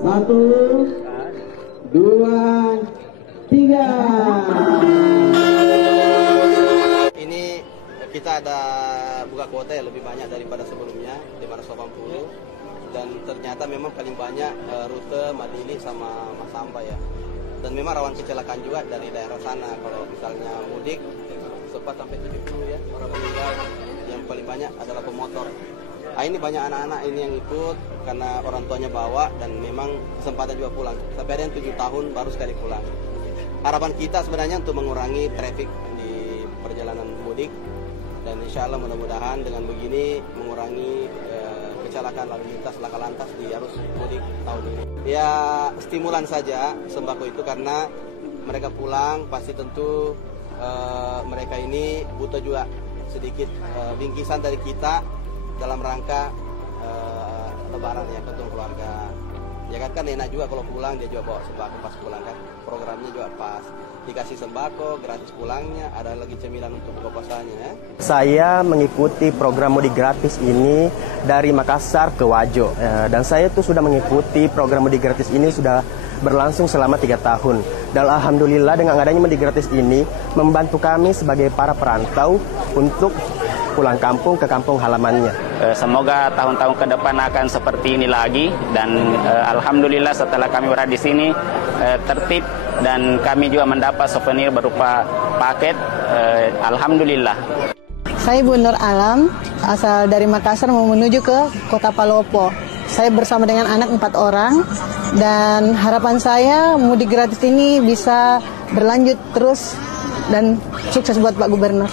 Satu, dua, tiga. Ini kita ada buka kuota ya lebih banyak daripada sebelumnya 580, dan ternyata memang paling banyak rute Madili sama Masamba ya. Dan memang rawan kecelakaan juga dari daerah sana. Kalau misalnya mudik sempat sampai 70 ya orang meninggal. Yang paling banyak adalah pemotor. Nah, ini banyak anak-anak ini yang ikut karena orang tuanya bawa, dan memang kesempatan juga pulang. Sampai ada yang 7 tahun baru sekali pulang. Harapan kita sebenarnya untuk mengurangi traffic di perjalanan mudik, dan insya Allah mudah-mudahan dengan begini mengurangi kecelakaan lalu lintas laka lantas di arus mudik tahun ini. Ya stimulan saja sembako itu, karena mereka pulang pasti tentu mereka ini butuh juga sedikit bingkisan dari kita dalam rangka lebaran ya, ketemu keluarga. Ya kan enak juga kalau pulang dia juga bawa sembako pas pulang kan. Programnya juga pas, dikasih sembako gratis pulangnya, ada lagi cemilan untuk buka puasanya ya. Saya mengikuti program mudik gratis ini dari Makassar ke Wajo, dan saya tuh sudah mengikuti program mudik gratis ini sudah berlangsung selama 3 tahun. Dan alhamdulillah dengan adanya mudik gratis ini membantu kami sebagai para perantau untuk pulang kampung ke kampung halamannya. Semoga tahun-tahun ke depan akan seperti ini lagi, dan alhamdulillah setelah kami berada di sini tertib, dan kami juga mendapat souvenir berupa paket. Alhamdulillah. Saya Bu Nur Alam, asal dari Makassar mau menuju ke Kota Palopo. Saya bersama dengan anak 4 orang, dan harapan saya mudik gratis ini bisa berlanjut terus dan sukses buat Pak Gubernur.